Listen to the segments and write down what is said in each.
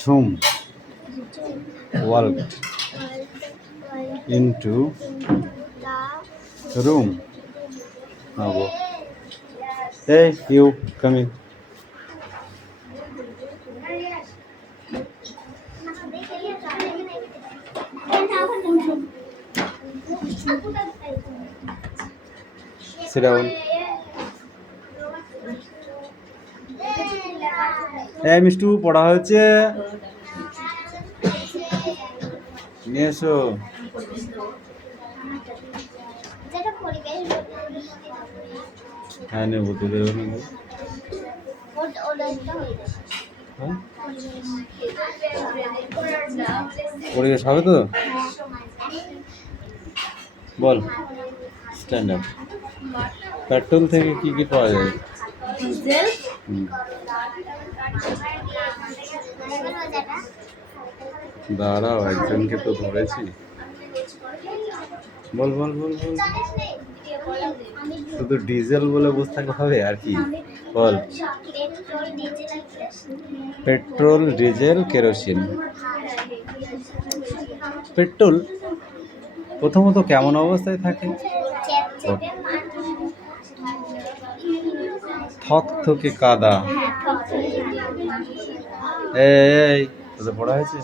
Jhum walked into room. Now go. Hey, you come in. Sit down. এই মিষ্টু পড়া হয়েছে, নিয়ে এসো। হ্যাঁ নেবো, তুলে নেবো। পরিবেশ হবে তো? বল। Stand up. পেট্রোল থেকে কি কি পাওয়া যায়? দাঁড়াও, একজনকে তো ধরেছি। বল বল বল বল। শুধু ডিজেল বলে বসে থাকলে হবে আর কি? বল। Petrol, diesel, kerosene. পেট্রোল প্রথমত কেমন অবস্থায় থাকে? থকথকে কাদা। এই তোদের পড়া হয়েছে?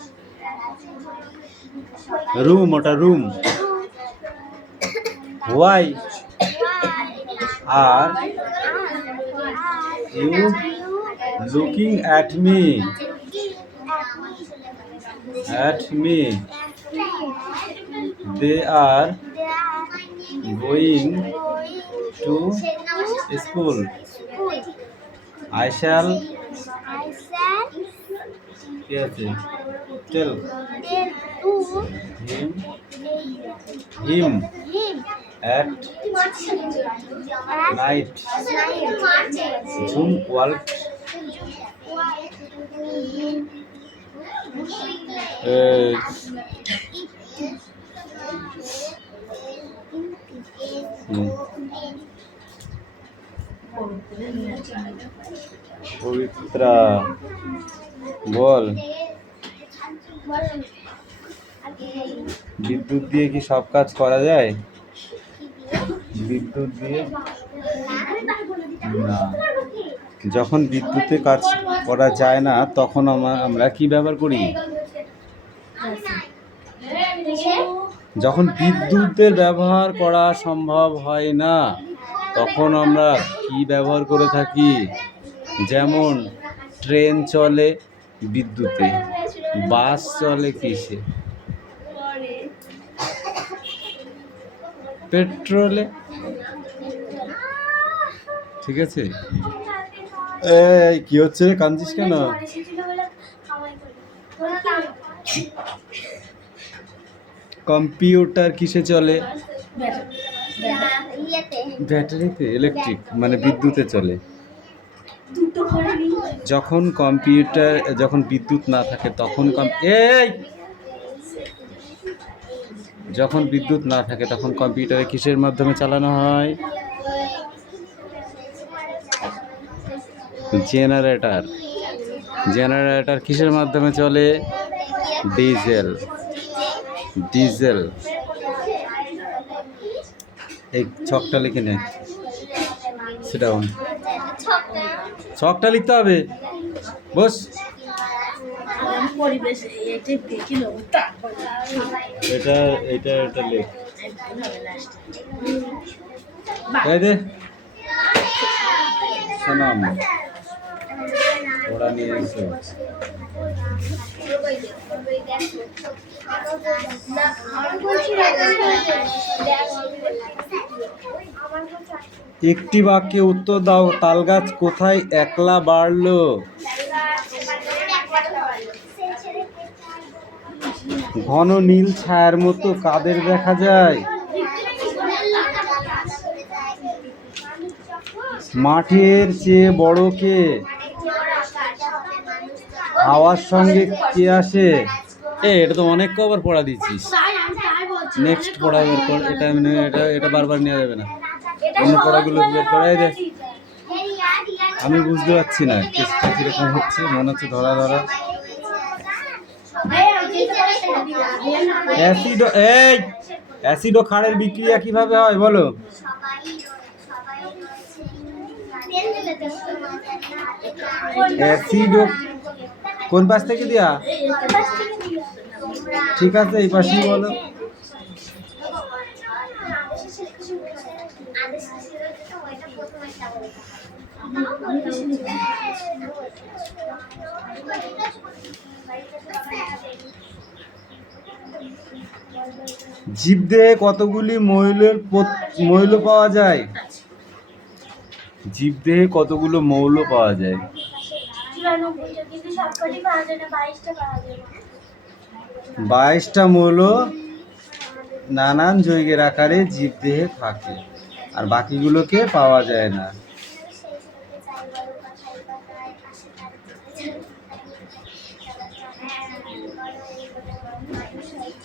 রুম, ওটা room. Why are you looking at me? At me. They are going to school. I shall tell him at night. Zoom walked Pabitra বল। বিদ্যুৎ দিয়ে কি সব কাজ করা যায়? বিদ্যুৎ দিয়ে না। যখন বিদ্যুতে কাজ করা যায় না তখন আমরা কি ব্যবহার করি? যখন বিদ্যুতের ব্যবহার করা সম্ভব হয় না তখন আমরা কি ব্যবহার করে থাকি? যেমন ট্রেন চলে বিদ্যুতে, বাস চলে কিসে? পেট্রোলে। ঠিক আছে। এই কি হচ্ছে, কাঁদছিস কেন? কম্পিউটার কিসে চলে? ব্যাটারিতে, ইলেকট্রিক মানে বিদ্যুতে চলে। যখন বিদ্যুৎ না থাকে তখন যখন বিদ্যুৎ না থাকে তখন কম্পিউটারে কিসের মাধ্যমে চালানো হয়? জেনারেটর। জেনারেটর কিসের মাধ্যমে চলে? ডিজেল। ডিজেল। এই ছকটা লিখে নে। সেটা ছকটা লিখতে হবে। বস। এটা লেখ। এই দে শোনাম, ওরা নিয়ে এসো। একটি বাক্যে উত্তর দাও। তালগাছ কোথায় একলা বাড়লো? ঘন নীল ছায়ার মতো কাদের দেখা যায়? মাঠের চেয়ে বড় কে? হাওয়ার সঙ্গে কে আসে? এটা তো অনেক কবার পড়া দিচ্ছিস। নেক্সট পড়া বের কর। এটা বারবার নেওয়া যাবে না। অন্য পড়াগুলো বের করাই দে। আমি বুঝতে পারছি না কেসটা কিরকম হচ্ছে, মনে হচ্ছে ধরা ধরা। অ্যাসিড ও ক্ষারের বিক্রিয়া কিভাবে হয় বলো? অ্যাসিড ও কোন পাশ থেকে দিয়া? ঠিক আছে, এই পাশেই বলো। জীবদেহে কতগুলি মৌল পাওয়া যায়? জীবদেহে কতগুলো মৌল পাওয়া যায়? 22টা মৌল নানান যৌগের আকারে জীবদেহে থাকে, আর বাকিগুলোকে পাওয়া যায় না।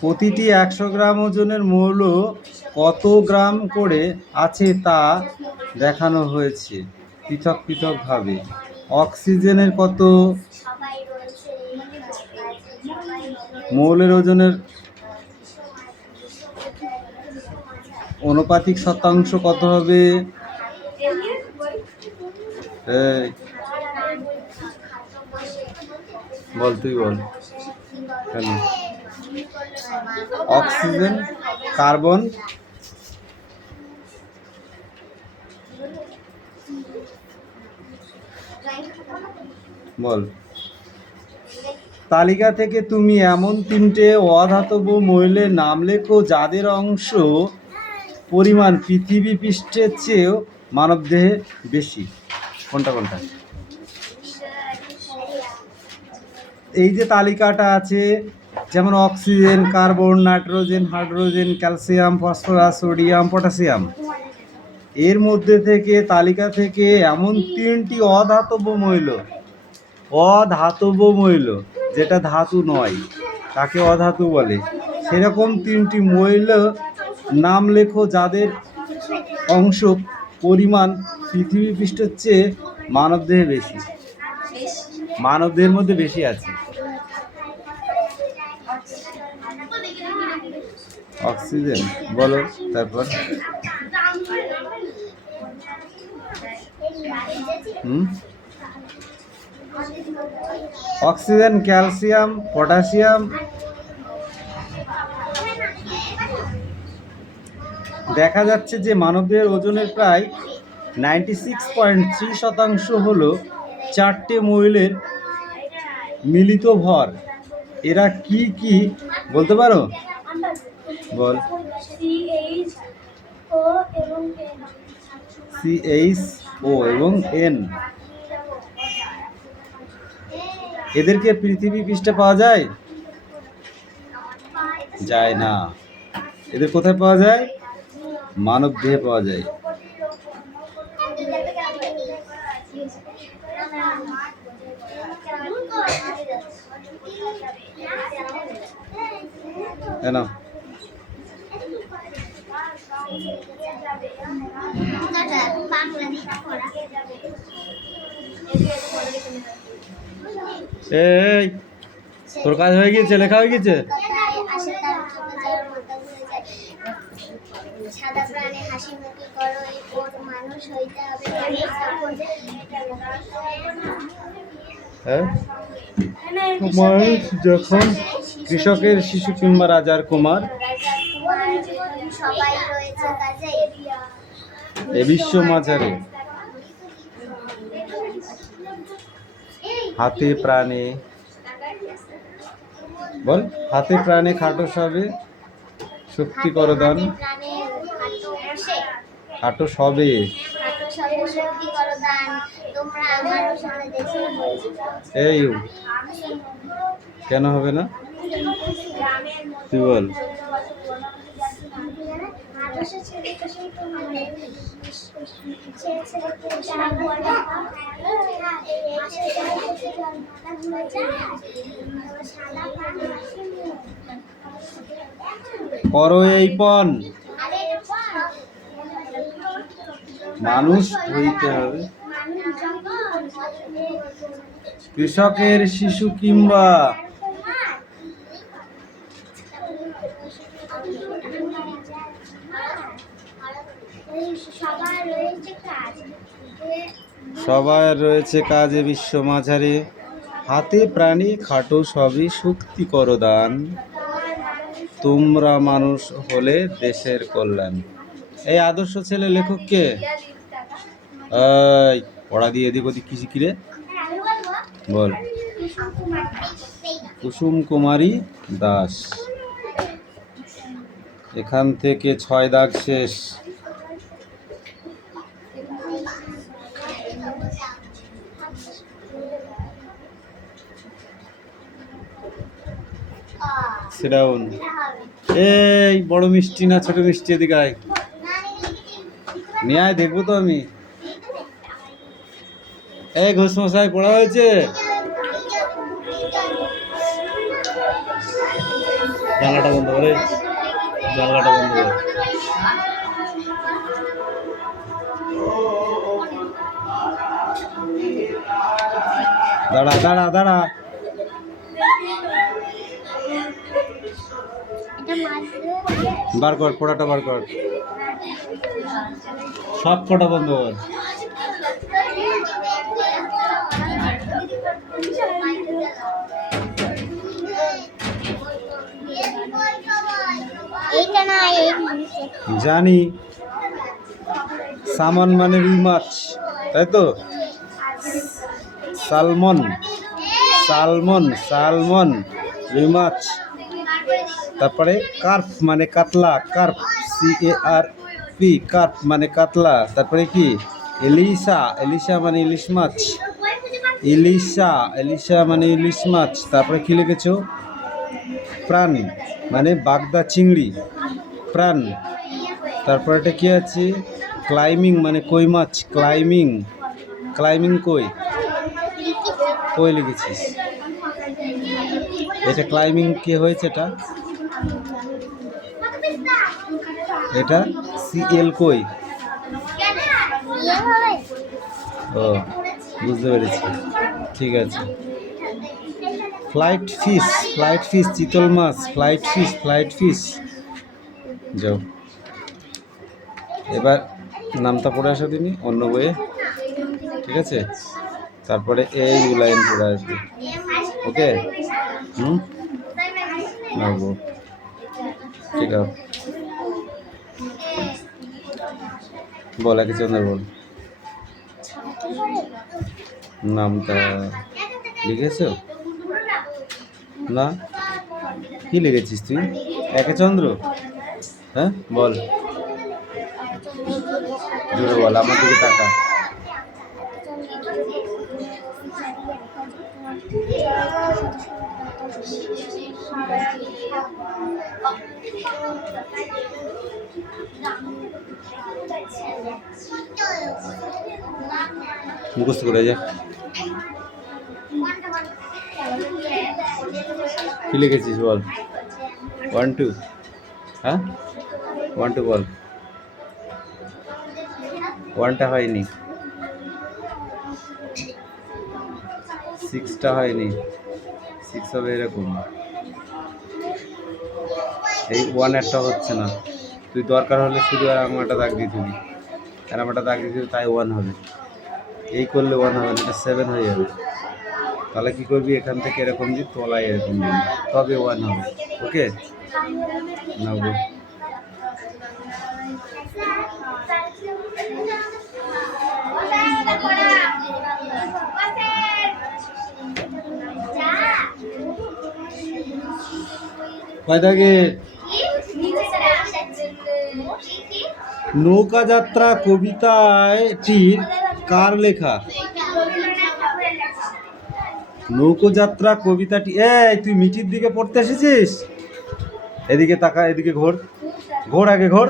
প্রতিটি 100 গ্রাম ওজনের মৌল কত গ্রাম করে আছে তা দেখানো হয়েছে পৃথক পৃথকভাবে। অক্সিজেনের কত মৌলের ওজনের অনুপাতিক শতাংশ কত হবে? বল, তুই বল। কেন? অক্সিজেন, কার্বন, বল। তালিকা থেকে তুমি এমন 3টে অধাতব মৌলের নাম লেখো যাদের অংশ পরিমাণ পৃথিবী পৃষ্ঠের চেয়েও মানবদেহে বেশি। কোনটা কোনটা? এই যে তালিকাটা আছে, যেমন oxygen, carbon, nitrogen, hydrogen, calcium, phosphorus, sodium, potassium, এর মধ্যে থেকে তালিকা থেকে এমন 3টি অধাতব মৌল যেটা ধাতু নয় তাকে অধাতু বলে, সেরকম 3টি মৌল নাম লেখো যাদের অংশ পরিমাণ পৃথিবী পৃষ্ঠের চেয়ে মানবদেহে বেশি। মানবদেহের মধ্যে বেশি আছে। অক্সিজেন বলো, তারপর অক্সিজেন, ক্যালসিয়াম, পটাশিয়াম। দেখা যাচ্ছে যে মানবদেহের ওজনের প্রায় 96.3% হলো 4টে মৌলের মিলিত ভর। এরা কি কি বলতে পারো? বল। CH4 এবং N। এদেরকে পৃথিবী পৃষ্ঠে পাওয়া যায়? যায় না। এদের কোথায় পাওয়া যায়? মানবদেহে পাওয়া যায়। কেন? এই তোর কাজ হয়ে গিয়েছে, লেখা হয়ে গেছে? সাদা প্রাণে হাসি মুখে করো, এরপর মানুষ হইতে হবে। কুমার যখন কৃষকের শিশু কিংবা রাজার কুমার, সবাই রয়েছে কাজে এ বিশ্ব মাঝারে। হাতে প্রাণে বল, হাতে প্রাণে খাটো সবে শক্তি করদান, খাটো সবে। এই কেন হবে না? তুই বল। করো এই পণ মানুষ হইতে হবে কৃষকের শিশু কিংবা সবার রয়েছে কাজে বিশ্ব মাঝারে হাতে প্রাণী খাটো সবই শক্তি করো দান তোমরা মানুষ হলে দেশের কল্যাণ। এই আদর্শ ছেলে লেখক কে? এই পড়া দিয়ে এদিক ওদিক কিছু কিরে বল। কুসুম কুমারী দাস। এখান থেকে 6 দাগ শেষ। সিডাউন। এই বড় মিষ্টি না ছোট মিষ্টি এদিকে আয়, নিয়ে আয় দেখবো তো আমি। এই ঘোষ মশাই পড়া হয়েছে? জানলাটা বন্ধ করে, জানলাটা বন্ধ করে। দাঁড়া দাঁড়া দাঁড়া। বার কর পড়াটা বার কর, সব কটা বন্ধ কর। জানি সামন মানে রুই মাছ, তাই তো? সালমন সালমন সালমন রুই মাছ। তারপরে কার্প মানে কাতলা, কার্প CARP, কার্প মানে কাতলা। তারপরে কি এলিশা, এলিশা মানে ইলিশ মাছ, ইলিশা এলিশা মানে ইলিশ মাছ। তারপরে কি লিখেছো? প্রাণ মানে বাগদা চিংড়ি, প্রাণ। তারপরে এটা কি আছে? ক্লাইমিং মানে কই মাছ, ক্লাইমিং, ক্লাইমিং কই, কই লিখেছিস? এটা ক্লাইমিং কে হয়েছে? এটা CL কই? ও বুঝতে পেরেছি, ঠিক আছে। ফ্লাইট ফিশ, ফ্লাইট ফিশ চিতল মাছ, ফ্লাইট ফিশ, ফ্লাইট ফিশ। যাও এবার নামটা পড়ে আসো তিনি অন্য বইয়ে, ঠিক আছে? তারপরে এই লাইন পড়ে আসবে, ওকে? নামবো, ঠিক আছে। বল একে চন্দ্র বল। নামটা লিখেছ না? কি লিখেছিস তুই? একে চন্দ্র? হ্যাঁ বল, জোরে বল, আমার দিকে টাকা। মুখস্থ করে যা। কি লিখেছিস বল? 1 2, হ্যাঁ 1 2 বল। 1টা হয়নি, 6টা হয়নি, 6 হবে এরকম। এই 1 একটা হচ্ছে না। তুই দরকার হলে শুধু আর আমারটা দাগ দিয়ে দিবি, আর আমারটা দাগ দিয়ে দিবি, তাই 1 হবে। এই করলে 1 হবে না, 7 হয়ে যাবে। তাহলে কি করবি? এখান থেকে এরকম দিবি, তলায় এরকম দিবি, তবে 1 হবে, ওকে? নাও কয় দাগে? নৌকা যাত্রা কবিতাটির কার লেখা? নৌকো যাত্রা কবিতাটি, এই তুই মিটির দিকে পড়তে এসেছিস? এদিকে তাকা, এদিকে ঘোর, ঘোর আগে ঘোর,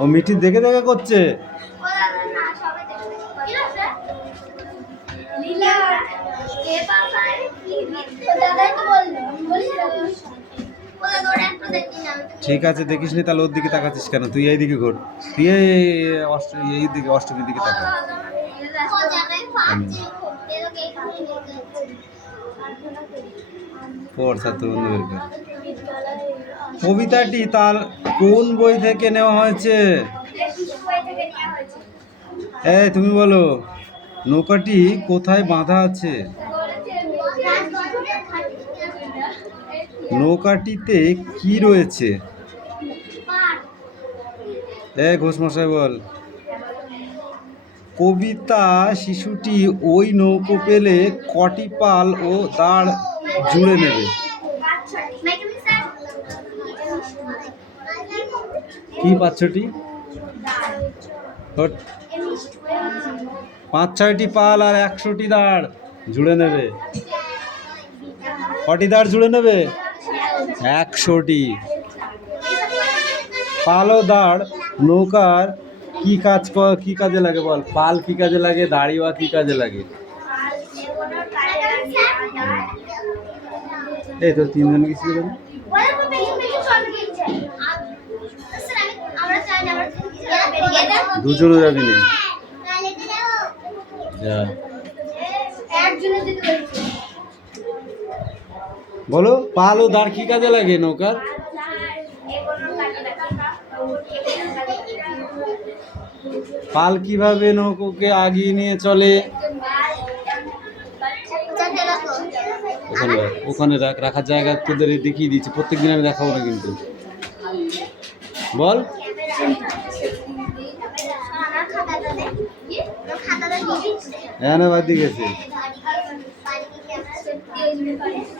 ও মিঠি দেখে দেখে করছে। ঠিক আছে, দেখিস নি তাহলে ওর দিকে তাকাচ্ছিস কেন? তুই এই দিকে ঘোর, তুই এই দিকে অষ্টমীর দিকে তাকা। পড় ছাত্র বন্ধু বের কর। কবিতাটি তার কোন বই থেকে নেওয়া হয়েছে? এই তুমি বলো, নৌকাটি কোথায় বাঁধা আছে? নৌকাটিতে কি রয়েছে? ঘোষমশাই বল। কবিতা শিশুটি ওই নৌকো পেলে কটি পাল ও দাঁড় জুড়ে নেবে? কি 5-6টি? 5-6টি পাল আর 100টি দাঁড় জুড়ে নেবে। কটি দাঁড় জুড়ে নেবে? 100টি। পাল ও দাঁড় নৌকার কি কাজে লাগে বল? পাল কি কাজে লাগে, দাঁড়িওয়া কি কাজে লাগে? এই তো 3জন গেছিল কেন? দুজনও যাবি না? বলো, পাল ও দাঁড় কি কাজে লাগে নৌকার? পাল কিভাবে নৌকোকে আগিয়ে নিয়ে চলে? ওখানে রাখার জায়গা তোদের দেখিয়ে দিচ্ছি, প্রত্যেকদিন আমি দেখাবো না কিন্তু। বল। হ্যাঁ না, বাদ দিয়ে গেছে।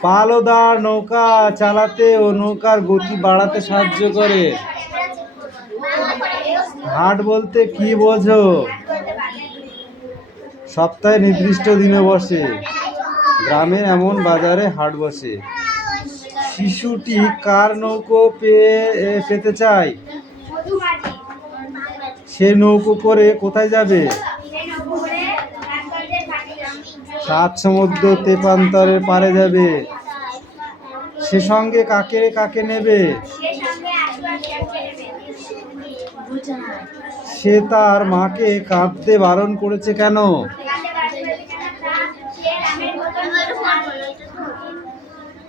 পাল ও দাঁড় নৌকা চালাতে ও নৌকার গতি বাড়াতে সাহায্য করে। হাট বলতে কি বোঝো? সপ্তাহে নির্দিষ্ট দিনে বসে, গ্রামের এমন বাজারে হাট বসে। শিশুটি কার নৌকো পেতে চায়? সে নৌকো করে কোথায় যাবে? 7 সমুদ্র তেপান্তরের পারে যাবে। সে সঙ্গে কাকে কাকে নেবে? সে তার মাকে কাঁদতে বারণ করেছে কেন?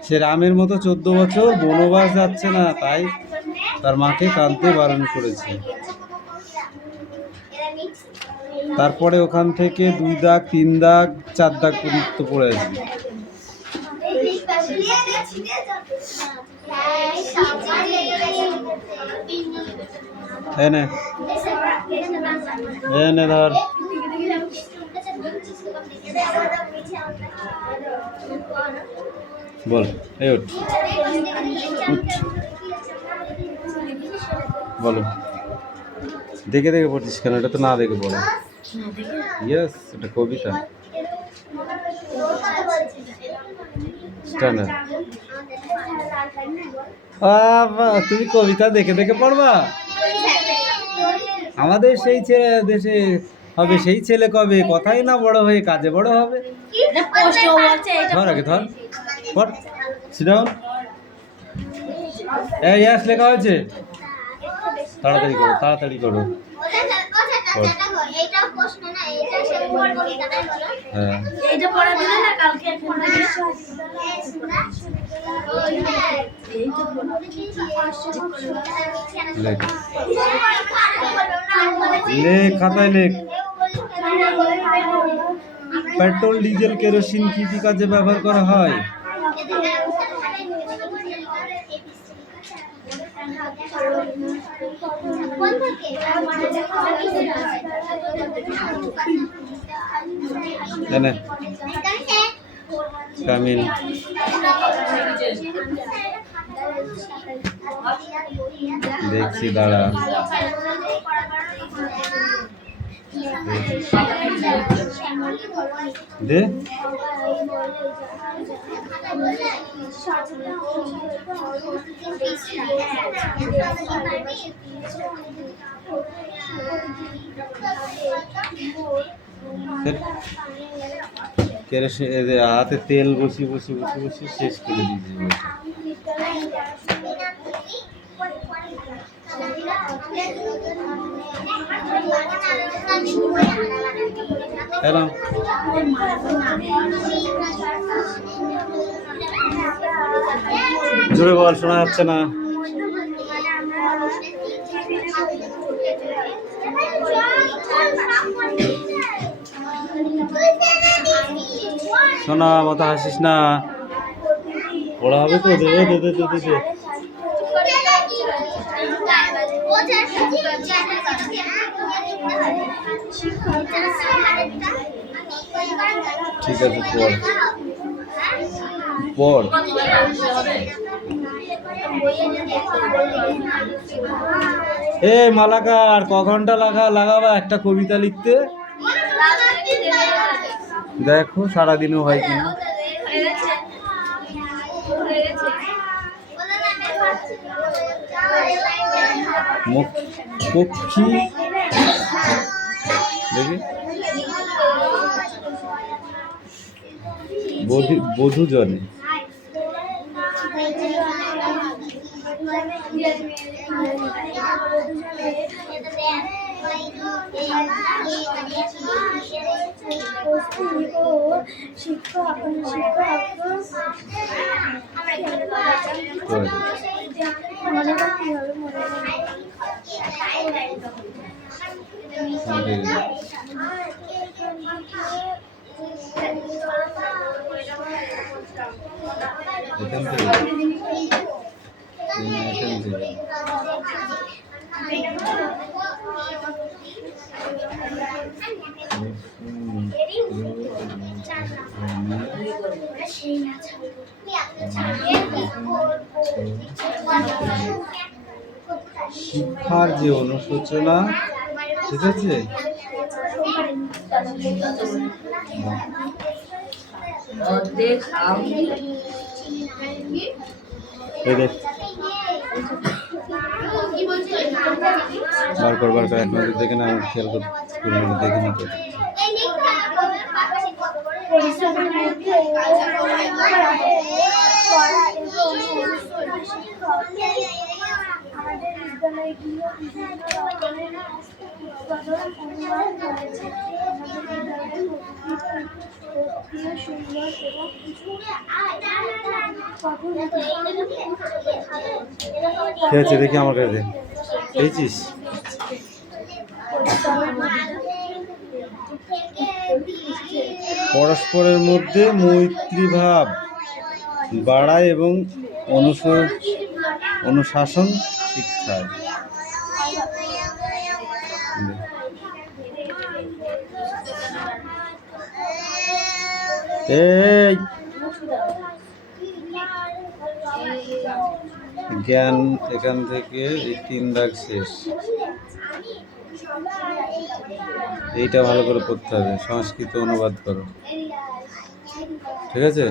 সে রামের মতো 14 বছর বনবাস যাচ্ছে না, তাই তার মাকে কাঁদতে বারণ করেছে। তারপরে ওখান থেকে 2 দাগ 3 দাগ 4 দাগ পর্যন্ত পড়ে আছে। এনে ধর। বল, এই উঠ বলো। দেখে দেখে পড়ছিস কেন? এটা তো না দেখে পড়ো। ইয়েস, এটা কবিতা। তুমি কবিতা দেখে দেখে পড়বা? আমাদের সেই ছেলে দেশে হবে, সেই ছেলে কবে কথাই না বড় হয়ে কাজে বড় হবে। ধর আগে ধর, পড়, সিট ডাউন। এই ইয়েস লেখা হয়েছে, তাড়াতাড়ি করো, তাড়াতাড়ি করো। হ্যাঁ, লেখ, খাতায় লেখ। পেট্রোল, ডিজেল, কেরোসিন কি কি কাজে ব্যবহার করা হয়? কামিল, দেখছি দাঁড়া। দে হাতে তেল বসিয়ে বসিয়ে বসিয়ে বসিয়ে শেষ করে দিয়েছি বসে। হ্যালো, জোরে বল, শোনা যাচ্ছে না। শোনা মতো হাসিস না, পড়া হবে তো। দে দে দে দে দে দে। ঠিক আছে, পড় পড়। মালাকার, ক ঘন্টা লাগাবা একটা কবিতা লিখতে? দেখো সারাদিনও হয় কিনা। পক্ষী দেখি, বধূ জনে শিক্ষার যে অনুশোচনা, ঠিক আছে? বার কর এক নজর দেখে না, খেয়াল করে দেখে নিতে। দেখি আমার কাছে পেয়েছিস? পরস্পরের মধ্যে মৈত্রী ভাব বাড়ায় এবং অনুশাসন শিক্ষায়। এই জ্ঞান এখান থেকে এই 3 দাগ শেষ। এইটা ভালো করে পড়তে হবে, সংস্কৃত অনুবাদ করো, ঠিক আছে?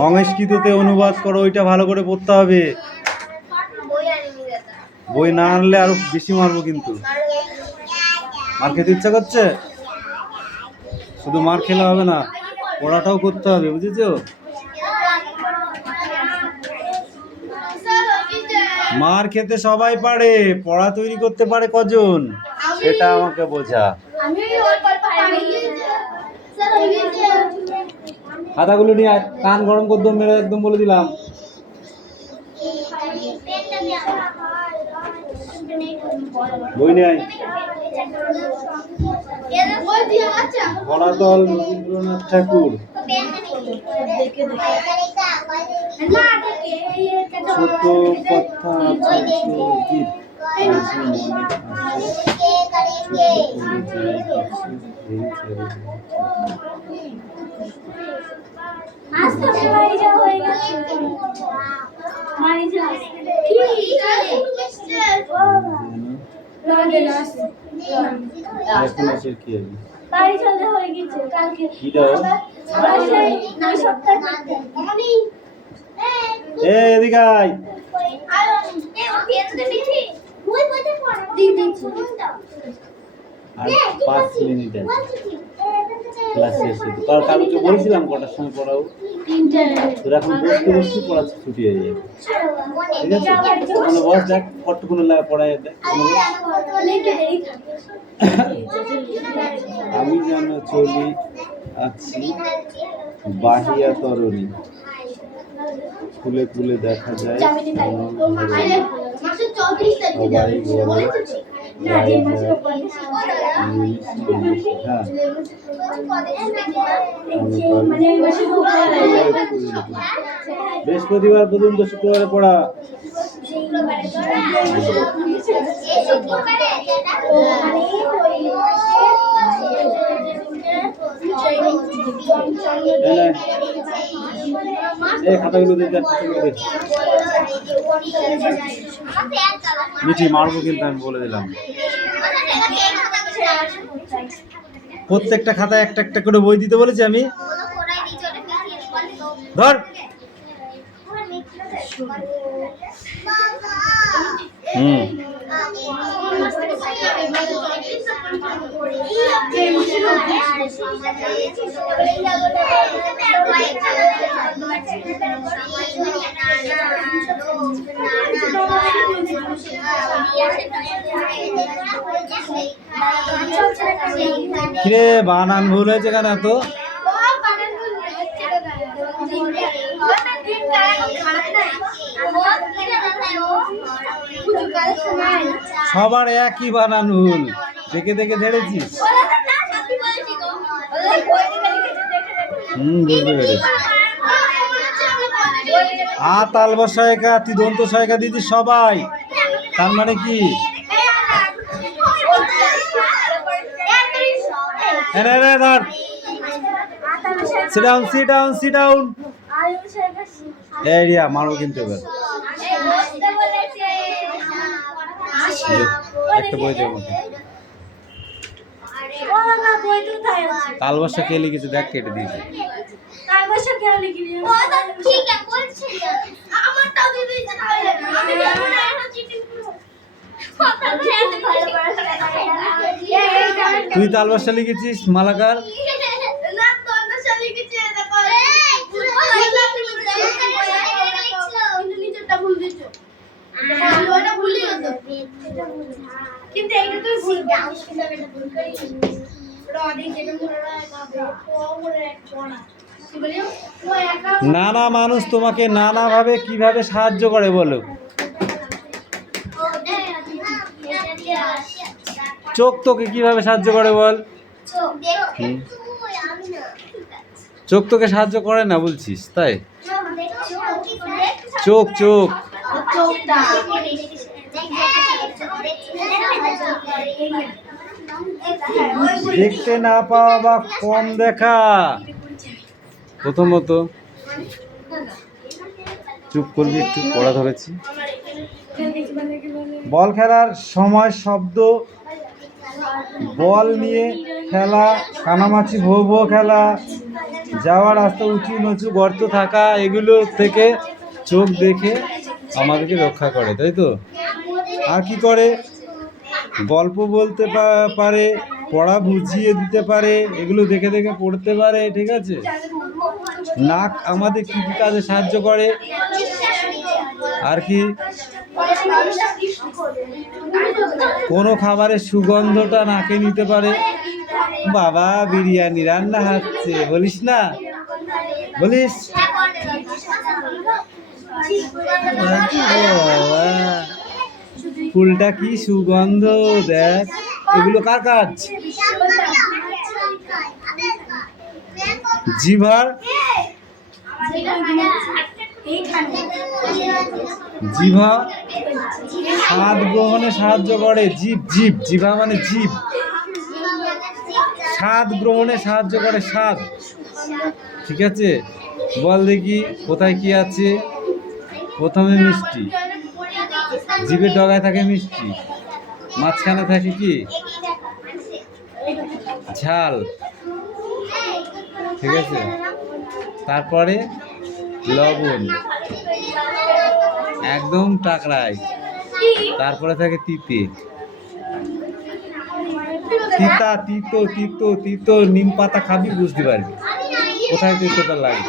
সংস্কৃততে অনুবাদ করো, ওইটা ভালো করে পড়তে হবে। বই না আনলে আরো বেশি মারবো কিন্তু। মার খেতে ইচ্ছা করছে? শুধু মার খেলে হবে না, পড়াটাও করতে হবে, বুঝেছো? মার খেতে সবাই পারে, পড়া তৈরি করতে পারে কজন সেটা আমাকে বোঝা। খাতাগুলো নিয়ে কান গরম করে দম মেরে একদম বলে দিলাম। বই নেই। বড়াতল রবীন্দ্রনাথ ঠাকুর। ছোট কথা, ছোট গীত, এদিকে আয়। আর 5 মিনিট আছে ক্লাস শেষ হতে। কালকে বলেছিলাম কটার সময় পড়াবো, তোর এখন বসতে বসতে পড়া ছুটি হয়ে যাবে, ঠিক আছে? মানে বস দেখ কতক্ষণ লাগে পড়ায় দেখ। আমি যেন চলি আছি বাহিয়া তরণী, খুলে খুলে দেখা যায় সবাই বলে বৃহস্পতিবার পর্যন্ত শুক্রবারে পড়া। এই খাতাগুলো দিয়ে মিঠি মারবো কিন্তু, আমি বলে দিলাম। প্রত্যেকটা খাতায় একটা একটা করে বই দিতে বলেছি আমি। ধর কিরে বানান ভুল হয়েছে কেন তো? সবার একই বানান ভুল, দেখে দেখে ধরেছিস। বুঝতে পেরেছি। আ তাল বসায়কা তুই দন্ত সহায়িকা দিয়েছিস সবাই, তার মানে কি? Sit down, sit down, sit down. এই রিয়া মারো কিন্তু এবার। একটা বই দেবো মতো। তালবসা কে লিখেছে দেখ, কেটে দিয়েছে। তালবসা কে লিখেছে? ও তো ঠিক আছে বলছি, আমারটাও দিয়ে দিয়েছে তাহলে। আমি জানি না এটা চিটিং করব। তুই তালবসা লিখেছিস মালাকার? না তালবসা লিখেছি দেখো। কিন্তু নিচেরটা ভুল দিছো। ওটা ভুল দিছো কিন্তু এইটা তো ভুল দাও, এটা ভুল করি রডি যেটা মনে এক কোণা। নানা মানুষ তোমাকে নানাভাবে কিভাবে সাহায্য করে বলো? চোখ তোকে কিভাবে সাহায্য করে বল? চোখ তোকে সাহায্য করে না বলছিস তাই? চোখ চোখ দেখতে না পাওয়া বা কম দেখা। প্রথমত চুপ করবি একটু, পড়া ধরেছি। বল খেলার সময় শব্দ, বল নিয়ে খেলা, কানামাছি ভো ভো খেলা, যাওয়ার রাস্তা উঁচু নিচু গর্ত থাকা, এগুলো থেকে চোখ দেখে আমাদেরকে রক্ষা করে, তাই তো? আর কি করে? গল্প বলতে পারে, পড়া বুঝিয়ে দিতে পারে, এগুলো দেখে দেখে পড়তে পারে, ঠিক আছে? নাক আমাদের কি কি কাজে সাহায্য করে? আর কি? কোনো খাবারের সুগন্ধটা নাকে নিতে পারে। বাবা বিরিয়ানি রান্না হচ্ছে বলিস না, বলিস? ফুলটা কি সুগন্ধ দেখ। এগুলো কার কাজ? জিভার, জিভা স্বাদ গ্রহণে সাহায্য করে। জীব, জীব, জিভা মানে জীব, স্বাদ গ্রহণে সাহায্য করে। স্বাদ, ঠিক আছে? বল দেখি কোথায় কি আছে? প্রথমে মিষ্টি, জিভের ডগায় থাকে মিষ্টি, মাঝখানে থাকে কি? ঝাল, ঠিক আছে? তারপরে লবণ, একদম টাকরায়, তারপরে থাকে তিতে, তিতা তিতো তিতো তিতো নিম পাতা খাবি বুঝতে পারবি কোথায় তিতোটা লাগে।